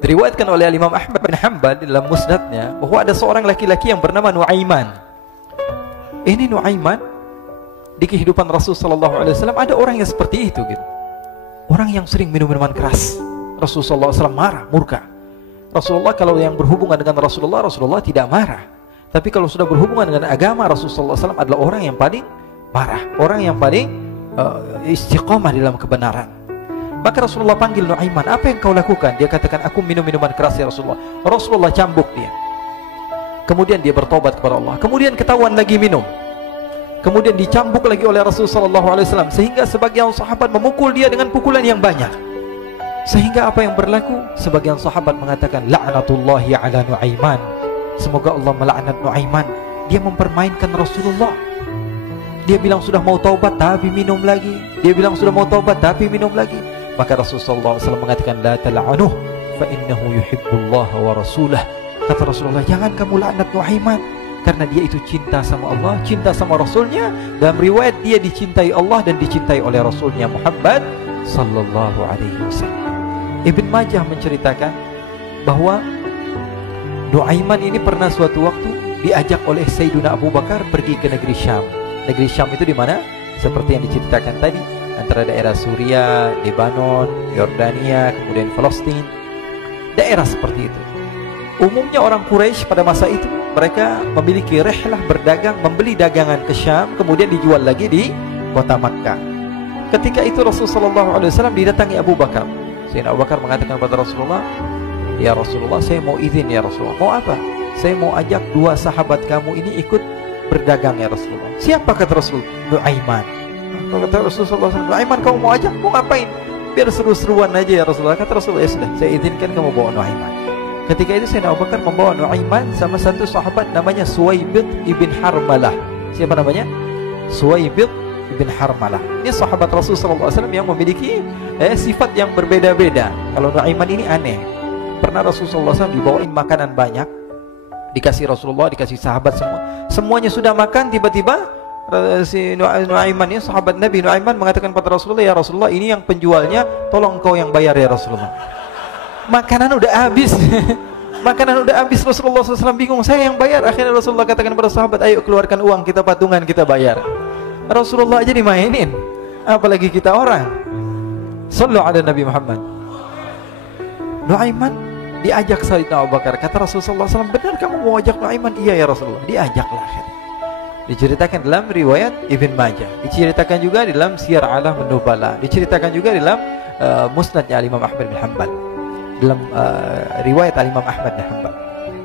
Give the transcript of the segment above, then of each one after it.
Diriwayatkan oleh Imam Ahmad bin Hanbal dalam musnadnya bahwa ada seorang laki-laki yang bernama Nuaiman. Ini Nuaiman di kehidupan Rasul sallallahu alaihi wasallam ada orang yang seperti itu gitu. Orang yang sering minum minuman keras. Rasul sallallahu alaihi wasallam marah, murka. Rasulullah kalau yang berhubungan dengan Rasulullah tidak marah. Tapi kalau sudah berhubungan dengan agama, Rasul sallallahu alaihi wasallam adalah orang yang paling marah, orang yang paling istiqamah dalam kebenaran. Maka Rasulullah panggil Nuaiman, apa yang kau lakukan? Dia katakan, aku minum minuman keras ya Rasulullah. Rasulullah cambuk dia. Kemudian dia bertobat kepada Allah. Kemudian ketahuan lagi minum. Kemudian dicambuk lagi oleh Rasulullah SAW, sehingga sebagian sahabat memukul dia dengan pukulan yang banyak. Sehingga apa yang berlaku? Sebagian sahabat mengatakan, la'natullahi ala Nuaiman. Semoga Allah melaknat Nuaiman. Dia mempermainkan Rasulullah. Dia bilang sudah mau taubat tapi minum lagi. Dia bilang sudah mau taubat tapi minum lagi. Maka Rasulullah SAW mengatakan, la tal'anuh fa innahu yuhibbullaha wa rasulah. Kata Rasulullah, jangan kamu laknat Nuaiman, karena dia itu cinta sama Allah, cinta sama Rasulnya. Dalam riwayat dia dicintai Allah dan dicintai oleh Rasulnya Muhammad sallallahu alaihi wasallam. Ibn Majah menceritakan bahwa Nuaiman ini pernah suatu waktu diajak oleh Sayyidina Abu Bakar pergi ke negeri Syam. Negeri Syam itu di mana? Seperti yang diceritakan tadi, antara daerah Suriah, Lebanon, Yordania, kemudian Palestina. Daerah seperti itu. Umumnya orang Quraisy pada masa itu mereka memiliki rihlah berdagang, membeli dagangan ke Syam, kemudian dijual lagi di kota Makkah. Ketika itu Rasulullah SAW didatangi Abu Bakar. Sayyidina Abu Bakar mengatakan kepada Rasulullah, ya Rasulullah, saya mau izin ya Rasulullah. Mau apa? Saya mau ajak dua sahabat kamu ini ikut berdagang ya Rasulullah. Siapa kata Rasul? Nuaiman. Kata Rasulullah SAW, Nuaiman kamu mau ajak? Mau ngapain? Biar seru-seruan aja ya Rasulullah. Kata Rasulullah, ya sudah, saya izinkan kamu bawa Nuaiman. Ketika itu Sayyidina Abu Bakar membawa Nuaiman sama satu sahabat namanya Suwaibid ibn Harmalah. Siapa namanya? Suwaibid ibn Harmalah. Ini sahabat Rasulullah SAW yang memiliki sifat yang berbeda-beda. Kalau Nuaiman ini aneh. Pernah Rasulullah SAW dibawain makanan banyak, dikasih Rasulullah, dikasih sahabat semua. Semuanya sudah makan, tiba-tiba si Nuaiman ini, sahabat Nabi Nuaiman mengatakan kepada Rasulullah, ya Rasulullah, ini yang penjualnya, tolong kau yang bayar ya Rasulullah. Makanan udah habis. Makanan udah habis. Rasulullah SAW bingung, saya yang bayar. Akhirnya Rasulullah katakan kepada sahabat, ayo keluarkan uang, kita patungan, kita bayar. Rasulullah aja dimainin, apalagi kita orang. Sallu ala Nabi Muhammad. Nuaiman diajak Sayyidina Abu Bakar. Kata Rasulullah SAW, benar kamu mau ajak Nuaiman? Iya ya Rasulullah. Diajaklah. Diceritakan dalam riwayat Ibn Majah, diceritakan juga di dalam Siyar A'lam Nubala, diceritakan juga di dalam musnadnya Imam Ahmad bin Hanbal, dalam riwayat Imam Ahmad bin Hanbal.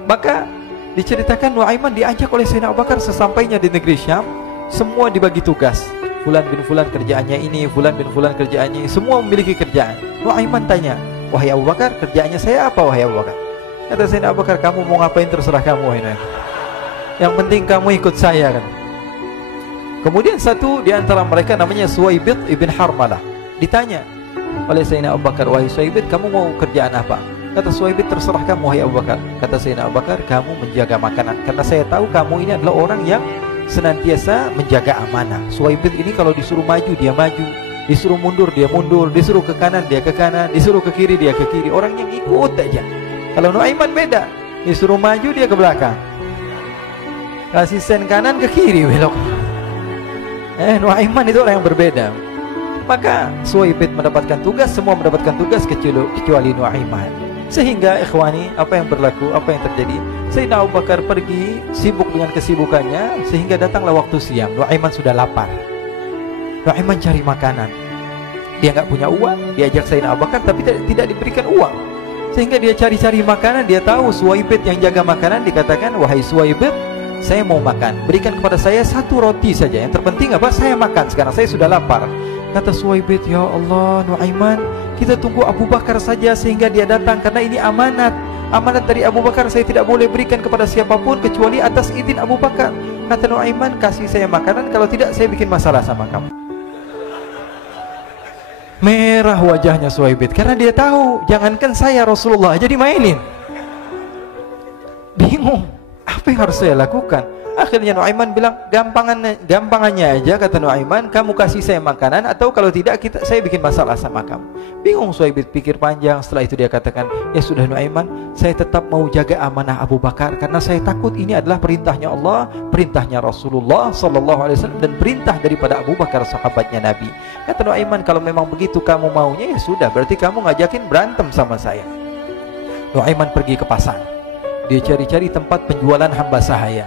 Maka diceritakan Nuaiman diajak oleh Sayyidina Abu Bakar. Sesampainya di negeri Syam, semua dibagi tugas. Fulan bin Fulan kerjaannya ini, Fulan bin Fulan kerjaannya ini, semua memiliki kerjaan. Nuaiman tanya, wahai Abu Bakar, kerjaannya saya apa wahai Abu Bakar? Kata Sayyidina Abu Bakar, kamu mau ngapain terserah kamu wahai Nuaiman. Yang penting kamu ikut saya kan. Kemudian satu di antara mereka namanya Suwaibid ibn Harmalah ditanya oleh Sayyidina Abu Bakar, wahai Suwaibid, kamu mau kerjaan apa? Kata Suwaibid, terserah kamu wahai Abu Bakar. Kata Sayyidina Abu Bakar, kamu menjaga makanan, karena saya tahu kamu ini adalah orang yang senantiasa menjaga amanah. Suwaibid ini kalau disuruh maju dia maju, disuruh mundur dia mundur, disuruh ke kanan dia ke kanan, disuruh ke kiri dia ke kiri. Orang yang ikut aja. Kalau Nuaiman beda, disuruh maju dia ke belakang, kasih sen kanan ke kiri belok. Nuaiman itu orang yang berbeda. Maka Suwaibid mendapatkan tugas, semua mendapatkan tugas kecuali Nuaiman. Sehingga ikhwani, apa yang berlaku, apa yang terjadi? Sayyidina Abu Bakar pergi sibuk dengan kesibukannya, sehingga datanglah waktu siang. Nuaiman sudah lapar. Nuaiman cari makanan. Dia nggak punya uang, diajak Sayyidina Abu Bakar tapi tidak diberikan uang. Sehingga dia cari-cari makanan. Dia tahu Suwaibid yang jaga makanan. Dikatakan, wahai Suwaibid, saya mau makan, berikan kepada saya satu roti saja. Yang terpenting apa? Saya makan sekarang, saya sudah lapar. Kata Suwaibid, ya Allah Nuaiman, kita tunggu Abu Bakar saja sehingga dia datang, karena ini amanat. Amanat dari Abu Bakar, saya tidak boleh berikan kepada siapapun kecuali atas izin Abu Bakar. Kata Nuaiman, kasih saya makanan, kalau tidak saya bikin masalah sama kamu. Merah wajahnya Suwaibid, karena dia tahu, jangankan saya, Rasulullah aja dimainin. Bingung, apa yang harus saya lakukan? Akhirnya Nuaiman bilang, gampangannya aja, kata Nuaiman, kamu kasih saya makanan, atau kalau tidak saya bikin masalah sama kamu. Bingung Suhaib pikir panjang. Setelah itu dia katakan, ya sudah Nuaiman, saya tetap mau jaga amanah Abu Bakar, karena saya takut ini adalah perintahnya Allah, perintahnya Rasulullah SAW, dan perintah daripada Abu Bakar, sahabatnya Nabi. Kata Nuaiman, kalau memang begitu kamu maunya, ya sudah, berarti kamu ngajakin berantem sama saya. Nuaiman pergi ke pasar. Dia cari-cari tempat penjualan hamba sahaya.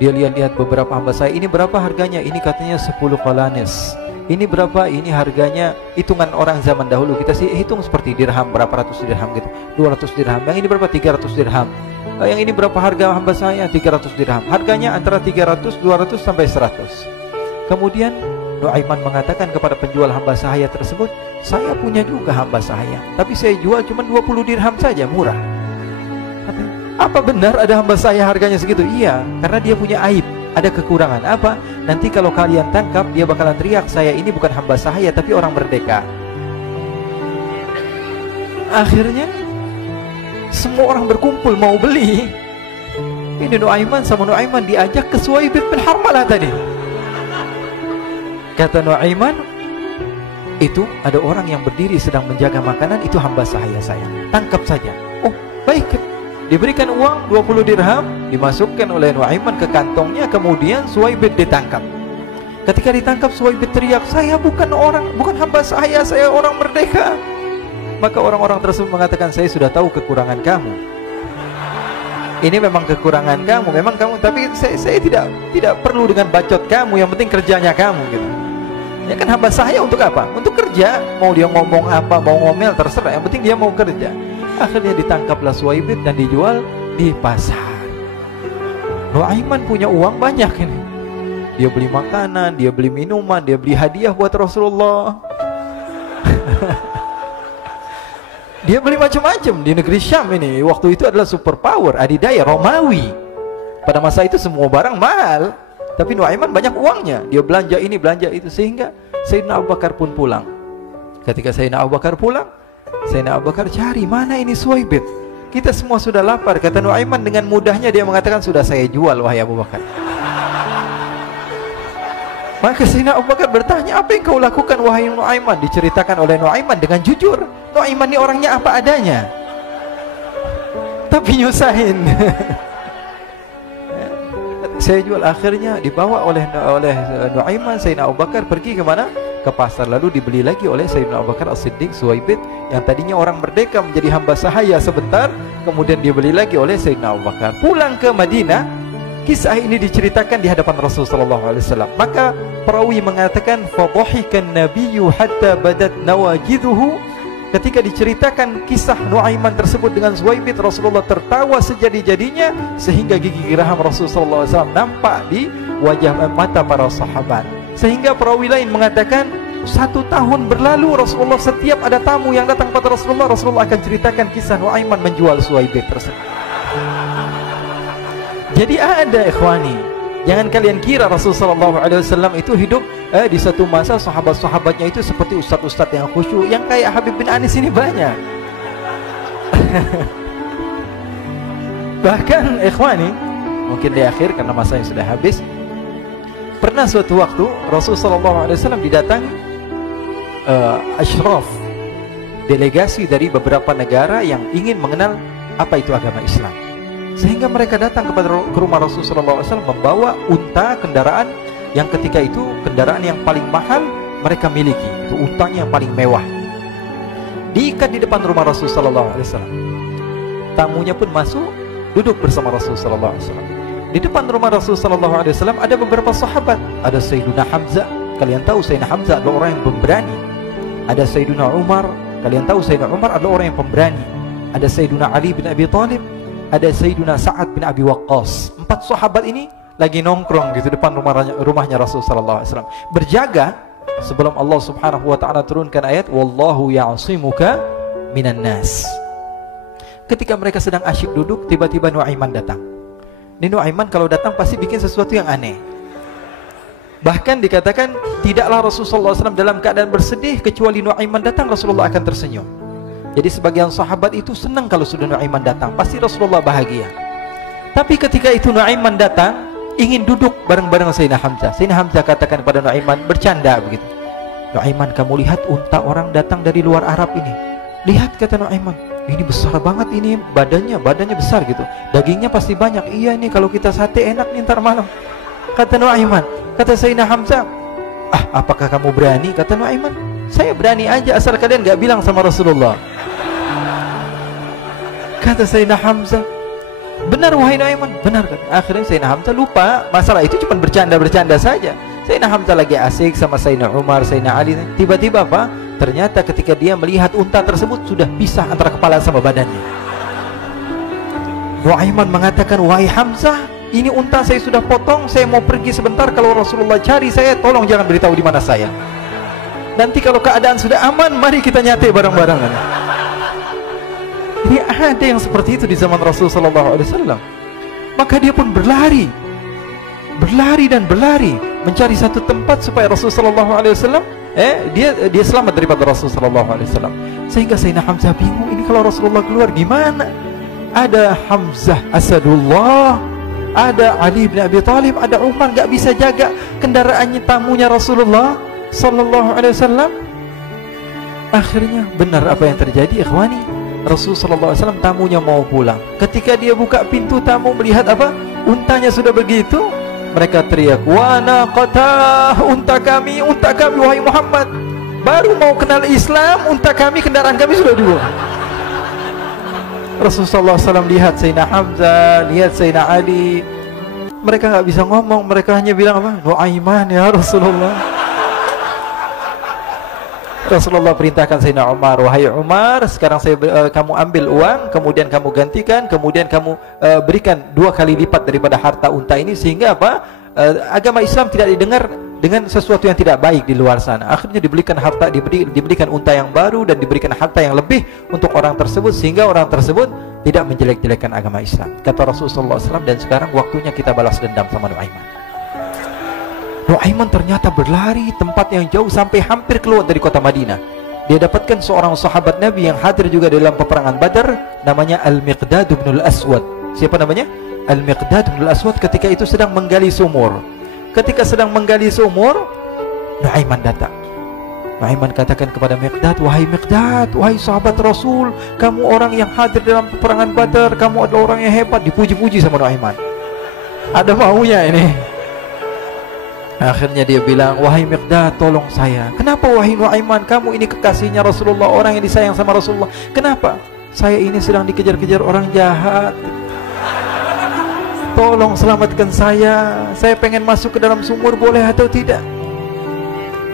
Dia lihat-lihat beberapa hamba sahaya. Ini berapa harganya? Ini katanya 10 qalanis. Ini berapa? Ini harganya, hitungan orang zaman dahulu, kita sih hitung seperti dirham, berapa ratus dirham gitu, 200 dirham. Yang ini berapa? 300 dirham. Yang ini berapa harga hamba sahaya? 300 dirham. Harganya antara 300, 200 sampai 100. Kemudian Nuaiman mengatakan kepada penjual hamba sahaya tersebut, saya punya juga hamba sahaya, tapi saya jual cuma 20 dirham saja, murah. Apa benar ada hamba saya harganya segitu? Iya, karena dia punya aib, ada kekurangan. Apa? Nanti kalau kalian tangkap, dia bakalan teriak, saya ini bukan hamba sahaya tapi orang merdeka. Akhirnya semua orang berkumpul mau beli. Ini Nuaiman sama Nuaiman diajak ke Suhaib bin Harmalah tadi. Kata Nuaiman, itu ada orang yang berdiri sedang menjaga makanan, itu hamba sahaya saya, tangkap saja. Oh baik. Diberikan uang 20 dirham, dimasukkan oleh Nuaiman ke kantongnya. Kemudian Suhaib ditangkap. Ketika ditangkap, Suhaib teriak, saya bukan hamba saya orang merdeka. Maka orang-orang tersebut mengatakan, saya sudah tahu kekurangan kamu. Ini memang kekurangan kamu, memang kamu, tapi saya tidak perlu dengan bacot kamu, yang penting kerjanya kamu gitu. Ya kan hamba saya untuk apa? Untuk kerja. Mau dia ngomong apa, mau ngomel, terserah, yang penting dia mau kerja. Akhirnya ditangkaplah Suhaib dan dijual di pasar. Nuaiman punya uang banyak ini. Dia beli makanan, dia beli minuman, dia beli hadiah buat Rasulullah. Dia beli macam-macam di negeri Syam ini. Waktu itu adalah superpower, adidaya Romawi. Pada masa itu semua barang mahal, tapi Nuaiman banyak uangnya. Dia belanja ini, belanja itu, sehingga Sayyidina Abu Bakar pun pulang. Ketika Sayyidina Abu Bakar pulang, Sayyidina Abu Bakar cari, mana ini Suhaib? Kita semua sudah lapar. Kata Nuaiman dengan mudahnya dia mengatakan, sudah saya jual wahai Abu Bakar. Maka Sayyidina Abu Bakar bertanya, apa yang kau lakukan wahai Nuaiman? Diceritakan oleh Nuaiman dengan jujur. Nuaiman ini orangnya apa adanya, tapi nyusahin. Saya jual. Akhirnya dibawa oleh Nuaiman, Sayyidina Abu Bakar pergi ke mana? Ke pasar. Lalu dibeli lagi oleh Sayyidina Abu Bakar As-Siddiq, Suhaib yang tadinya orang merdeka menjadi hamba sahaya sebentar, kemudian dibeli lagi oleh Sayyidina Abu Bakar. Pulang ke Madinah, kisah ini diceritakan di hadapan Rasulullah SAW. Maka perawi mengatakan, fadhahikan nabiyyu hatta badat nawajiduhu. Ketika diceritakan kisah Nuaiman tersebut dengan Suhaib, Rasulullah tertawa sejadi-jadinya sehingga gigi geraham Rasulullah SAW nampak di wajah mata para sahabat. Sehingga perawi lain mengatakan, 1 tahun berlalu Rasulullah, setiap ada tamu yang datang pada Rasulullah akan ceritakan kisah Nuaiman menjual Suhaib tersebut. Jadi ada ikhwani, jangan kalian kira Rasulullah SAW itu hidup di satu masa sahabat-sahabatnya itu seperti ustadz-ustadz yang khusyuk, yang kayak Habib bin Anis ini banyak. Bahkan ikhwani, mungkin di akhir karena masanya sudah habis, pernah suatu waktu Rasulullah SAW didatangi asyraf, delegasi dari beberapa negara yang ingin mengenal apa itu agama Islam. Sehingga mereka datang ke rumah Rasulullah SAW membawa unta, kendaraan yang ketika itu kendaraan yang paling mahal mereka miliki. Itu untanya yang paling mewah. Diikat di depan rumah Rasulullah SAW. Tamunya pun masuk, duduk bersama Rasulullah SAW. Di depan rumah Rasulullah SAW ada beberapa sahabat. Ada Sayyiduna Hamzah. Kalian tahu Sayyidina Hamzah adalah orang yang pemberani. Ada Sayyiduna Umar. Kalian tahu Sayyidina Umar adalah orang yang pemberani. Ada Sayyiduna Ali bin Abi Thalib. Ada Sayyiduna Sa'ad bin Abi Waqqas. 4 sahabat ini lagi nongkrong gitu depan rumahnya Rasulullah SAW, berjaga sebelum Allah Subhanahu wa ta'ala turunkan ayat wallahu ya'simuka minan nas. Ketika mereka sedang asyik duduk, tiba-tiba Nuaiman datang. Ini Nuaiman kalau datang pasti bikin sesuatu yang aneh. Bahkan dikatakan tidaklah Rasulullah SAW dalam keadaan bersedih, kecuali Nuaiman datang Rasulullah akan tersenyum. Jadi sebagian sahabat itu senang kalau sudah Nuaiman datang, pasti Rasulullah bahagia. Tapi ketika itu Nuaiman datang, ingin duduk bareng-bareng Sayyidina Hamzah. Sayyidina Hamzah katakan kepada Nuaiman, bercanda begitu, Nuaiman, kamu lihat unta orang datang dari luar Arab ini. Lihat, kata Nuaiman, ini besar banget, ini badannya besar gitu, dagingnya pasti banyak. Iya, ini kalau kita sate enak nih ntar malam, kata Nuaiman. Kata Sayyidina Hamzah, apakah kamu berani? Kata Nuaiman, saya berani aja asal kalian gak bilang sama Rasulullah. Kata Sayyidina Hamzah, benar wahai Nuaiman, benar kan? Akhirnya Sayyidina Hamzah lupa masalah itu, cuma bercanda-bercanda saja. Sayyidina Hamzah lagi asik sama Sayyidina Umar, Sayyidina Ali. Tiba-tiba apa? Ternyata ketika dia melihat unta tersebut sudah pisah antara kepala sama badannya. Nuaiman mengatakan, wahai Hamzah, ini unta saya sudah potong, saya mau pergi sebentar. Kalau Rasulullah cari saya, tolong jangan beritahu di mana saya. Nanti kalau keadaan sudah aman, mari kita nyate bareng-bareng. Jadi ada yang seperti itu di zaman Rasulullah SAW. Maka dia pun berlari dan berlari mencari satu tempat supaya Rasulullah SAW dia selamat daripada Rasulullah SAW. Sehingga Sayyidina Hamzah bingung, ini kalau Rasulullah keluar gimana? Ada Hamzah Asadullah, ada Ali bin Abi Thalib, ada Umar, gak bisa jaga kendaraannya, tamunya Rasulullah SAW. Akhirnya benar apa yang terjadi, ikhwani. Rasulullah SAW tamunya mau pulang. Ketika dia buka pintu, tamu melihat apa? Untanya sudah begitu. Mereka teriak, wa naqatah, unta kami wahai Muhammad. Baru mau kenal Islam, unta kami, kendaraan kami sudah dibawa. Rasulullah SAW lihat Sayyidina Hamzah, lihat Sayyidina Ali. Mereka nggak bisa ngomong, mereka hanya bilang apa? Nuaiman ya Rasulullah. Rasulullah perintahkan Sayyidina Umar, wahai Umar, sekarang kamu ambil uang, kemudian kamu gantikan, kemudian kamu berikan 2 kali lipat daripada harta unta ini, sehingga apa? Agama Islam tidak didengar dengan sesuatu yang tidak baik di luar sana. Akhirnya diberikan harta, diberikan unta yang baru dan diberikan harta yang lebih untuk orang tersebut, sehingga orang tersebut tidak menjelek-jelekan agama Islam. Kata Rasulullah SAW, dan sekarang waktunya kita balas dendam sama Nuaiman. Nuaiman ternyata berlari tempat yang jauh sampai hampir keluar dari kota Madinah. Dia dapatkan seorang sahabat Nabi yang hadir juga dalam peperangan Badar, namanya Al-Miqdad bin Al-Aswad. Siapa namanya? Al-Miqdad bin Al-Aswad ketika itu sedang menggali sumur. Ketika sedang menggali sumur, Nuaiman datang. Nuaiman katakan kepada Miqdad, wahai Miqdad, wahai sahabat Rasul, kamu orang yang hadir dalam peperangan Badar, kamu adalah orang yang hebat. Dipuji-puji sama Nuaiman. Ada maunya ini. Akhirnya dia bilang, wahai Miqdad, tolong saya. Kenapa wahai Nuaiman? Kamu ini kekasihnya Rasulullah, orang yang disayang sama Rasulullah. Kenapa? Saya ini sedang dikejar-kejar orang jahat. Tolong selamatkan saya. Saya pengen masuk ke dalam sumur, boleh atau tidak?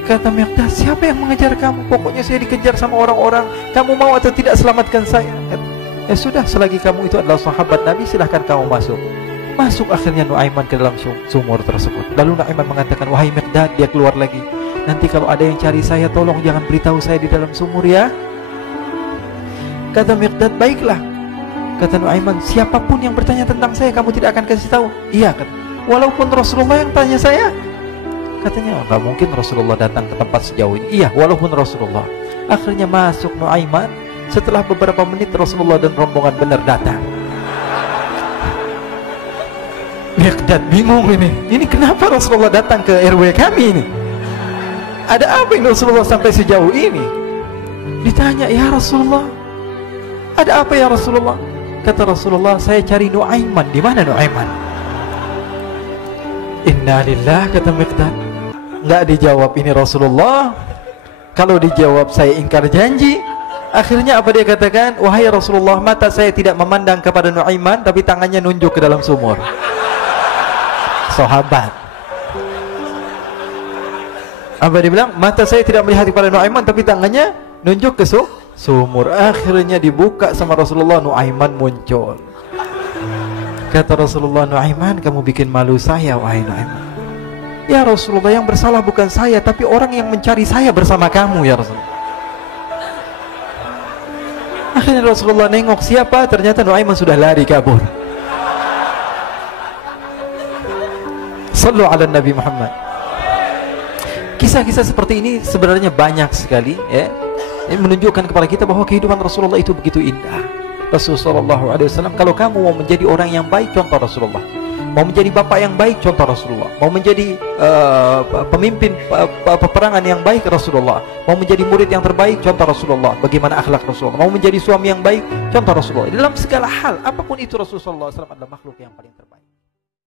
Kata Miqdad, siapa yang mengejar kamu? Pokoknya saya dikejar sama orang-orang. Kamu mau atau tidak selamatkan saya? Ya sudah, selagi kamu itu adalah sahabat Nabi, silahkan kamu masuk. Masuk akhirnya Nuaiman ke dalam sumur tersebut. Lalu Nuaiman mengatakan, wahai Miqdad, dia keluar lagi. Nanti kalau ada yang cari saya, tolong jangan beritahu saya di dalam sumur ya. Kata Miqdad, baiklah. Kata Nuaiman, siapapun yang bertanya tentang saya, kamu tidak akan kasih tahu? Iya, kata. Walaupun Rasulullah yang tanya saya? Katanya, nggak mungkin Rasulullah datang ke tempat sejauh ini. Iya, walaupun Rasulullah. Akhirnya masuk Nuaiman. Setelah beberapa menit, Rasulullah dan rombongan benar datang. Miqdad bingung ini kenapa Rasulullah datang ke RW kami ini? Ada apa ini Rasulullah sampai sejauh ini? Ditanya, ya Rasulullah, ada apa ya Rasulullah? Kata Rasulullah, saya cari Nuaiman. Di mana Nuaiman? Innalillah, kata Miqdad. Nggak dijawab ini Rasulullah. Kalau dijawab saya ingkar janji. Akhirnya apa dia katakan? Wahai Rasulullah, mata saya tidak memandang kepada Nuaiman, tapi tangannya nunjuk ke dalam sumur. Sahabat. Apa dia bilang? Mata saya tidak melihat kepada Nuaiman, tapi tangannya nunjuk ke sumur. Akhirnya dibuka sama Rasulullah, Nuaiman muncul. Kata Rasulullah, Nuaiman, kamu bikin malu saya, wahai Nuaiman. Ya Rasulullah, yang bersalah bukan saya, tapi orang yang mencari saya bersama kamu, ya Rasulullah. Akhirnya Rasulullah nengok, siapa? Ternyata Nuaiman sudah lari kabur. Sallu ala Nabi Muhammad. Kisah-kisah seperti ini sebenarnya banyak sekali, ya. Ini menunjukkan kepada kita bahwa kehidupan Rasulullah itu begitu indah. Rasulullah SAW, kalau kamu mau menjadi orang yang baik, contoh Rasulullah. Mau menjadi bapak yang baik, contoh Rasulullah. Mau menjadi pemimpin peperangan yang baik, Rasulullah. Mau menjadi murid yang terbaik, contoh Rasulullah. Bagaimana akhlak Rasulullah. Mau menjadi suami yang baik, contoh Rasulullah. Dalam segala hal, apapun itu Rasulullah SAW adalah makhluk yang paling terbaik.